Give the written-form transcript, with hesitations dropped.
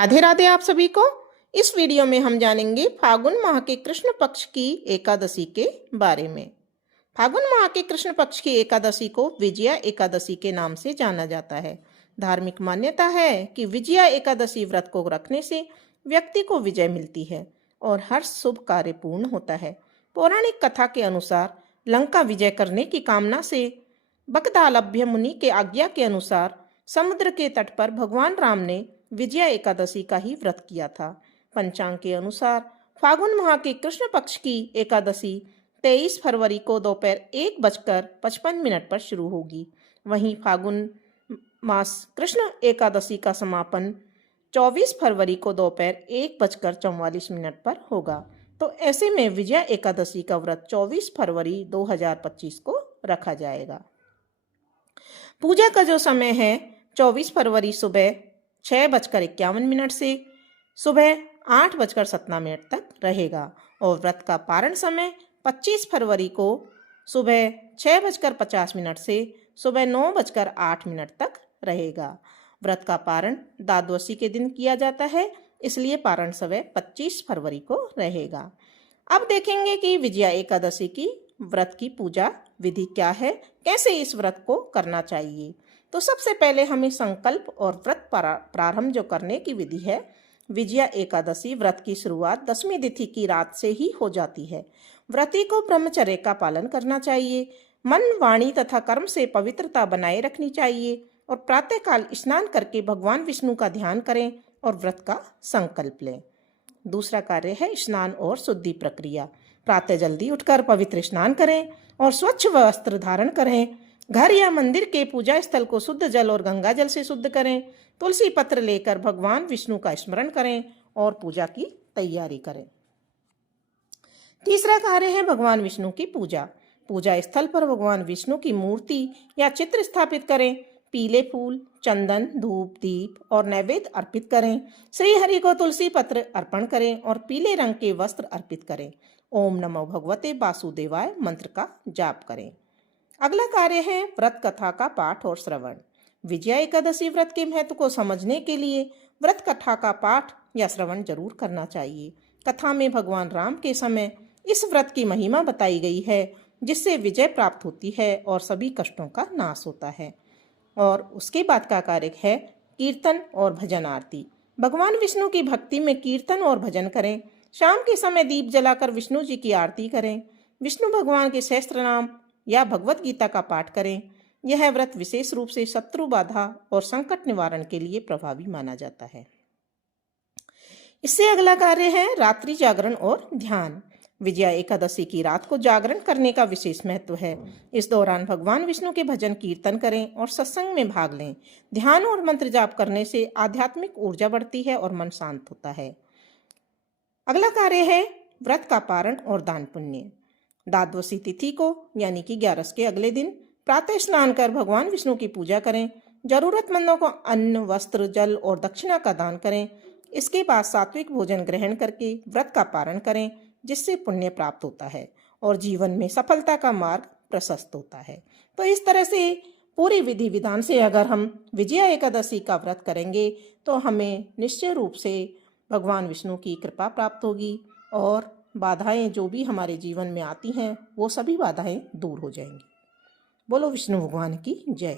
राधे राधे आप सभी को। इस वीडियो में हम जानेंगे फागुन माह के कृष्ण पक्ष की एकादशी के बारे में। फागुन माह के कृष्ण पक्ष की एकादशी को विजया एकादशी के नाम से जाना जाता है। धार्मिक मान्यता है कि विजया एकादशी व्रत को रखने से व्यक्ति को विजय मिलती है और हर शुभ कार्य पूर्ण होता है। पौराणिक कथा के अनुसार लंका विजय करने की कामना से बकदालभ्य मुनि के आज्ञा के अनुसार समुद्र के तट पर भगवान राम ने विजया एकादशी का ही व्रत किया था। पंचांग के अनुसार फागुन माह के कृष्ण पक्ष की एकादशी 23 फरवरी को दोपहर 1:55 पर शुरू होगी। वहीं फागुन मास कृष्ण एकादशी का समापन 24 फरवरी को दोपहर 1:44 पर होगा। तो ऐसे में विजया एकादशी का व्रत 24 फरवरी 2025 को रखा जाएगा। पूजा का जो समय है 24 फरवरी सुबह 6:51 से सुबह 8:17 तक रहेगा और व्रत का पारण समय 25 फरवरी को सुबह 6:50 से सुबह 9:08 तक रहेगा। व्रत का पारण द्वादशी के दिन किया जाता है, इसलिए पारण समय 25 फरवरी को रहेगा। अब देखेंगे कि विजया एकादशी की व्रत की पूजा विधि क्या है, कैसे इस व्रत को करना चाहिए। तो सबसे पहले हमें संकल्प और व्रत प्रारंभ जो करने की विधि है, विजया एकादशी व्रत की शुरुआत 10वीं तिथि की रात से ही हो जाती है। व्रती को ब्रह्मचर्य का पालन करना चाहिए, मन वाणी तथा कर्म से पवित्रता बनाए रखनी चाहिए और प्रातःकाल स्नान करके भगवान विष्णु का ध्यान करें और व्रत का संकल्प लें। दूसरा कार्य है स्नान और शुद्धि प्रक्रिया। प्रातः जल्दी उठकर पवित्र स्नान करें और स्वच्छ वस्त्र धारण करें। घर या मंदिर के पूजा स्थल को शुद्ध जल और गंगा जल से शुद्ध करें। तुलसी पत्र लेकर भगवान विष्णु का स्मरण करें और पूजा की तैयारी करें। तीसरा कार्य है भगवान विष्णु की पूजा। पूजा स्थल पर भगवान विष्णु की मूर्ति या चित्र स्थापित करें। पीले फूल, चंदन, धूप, दीप और नैवेद्य अर्पित करें। श्री हरि को तुलसी पत्र अर्पण करें और पीले रंग के वस्त्र अर्पित करें। ओम नमो भगवते वासुदेवाय मंत्र का जाप करें। अगला कार्य है व्रत कथा का पाठ और श्रवण। विजया एकादशी व्रत के महत्व को समझने के लिए व्रत कथा का पाठ या श्रवण जरूर करना चाहिए। कथा में भगवान राम के समय इस व्रत की महिमा बताई गई है, जिससे विजय प्राप्त होती है और सभी कष्टों का नाश होता है। और उसके बाद का कार्य है कीर्तन और भजन आरती। भगवान विष्णु की भक्ति में कीर्तन और भजन करें। शाम के समय दीप जलाकर विष्णु जी की आरती करें। विष्णु भगवान के सहस्त्र नाम या भगवत गीता का पाठ करें। यह व्रत विशेष रूप से शत्रु बाधा और संकट निवारण के लिए प्रभावी माना जाता है। इससे अगला कार्य है रात्रि जागरण और ध्यान। विजया एकादशी की रात को जागरण करने का विशेष महत्व है। इस दौरान भगवान विष्णु के भजन कीर्तन करें और सत्संग में भाग लें। ध्यान और मंत्र जाप करने से आध्यात्मिक ऊर्जा बढ़ती है और मन शांत होता है। अगला कार्य है व्रत का पारण और दान पुण्य। द्वादशी तिथि को यानी कि 11 के अगले दिन प्रातः स्नान कर भगवान विष्णु की पूजा करें। जरूरतमंदों को अन्न, वस्त्र, जल और दक्षिणा का दान करें। इसके बाद सात्विक भोजन ग्रहण करके व्रत का पारण करें, जिससे पुण्य प्राप्त होता है और जीवन में सफलता का मार्ग प्रशस्त होता है। तो इस तरह से पूरी विधि विधान से अगर हम विजया एकादशी का व्रत करेंगे तो हमें निश्चय रूप से भगवान विष्णु की कृपा प्राप्त होगी और बाधाएं जो भी हमारे जीवन में आती हैं वो सभी बाधाएं दूर हो जाएंगी। बोलो विष्णु भगवान की जय।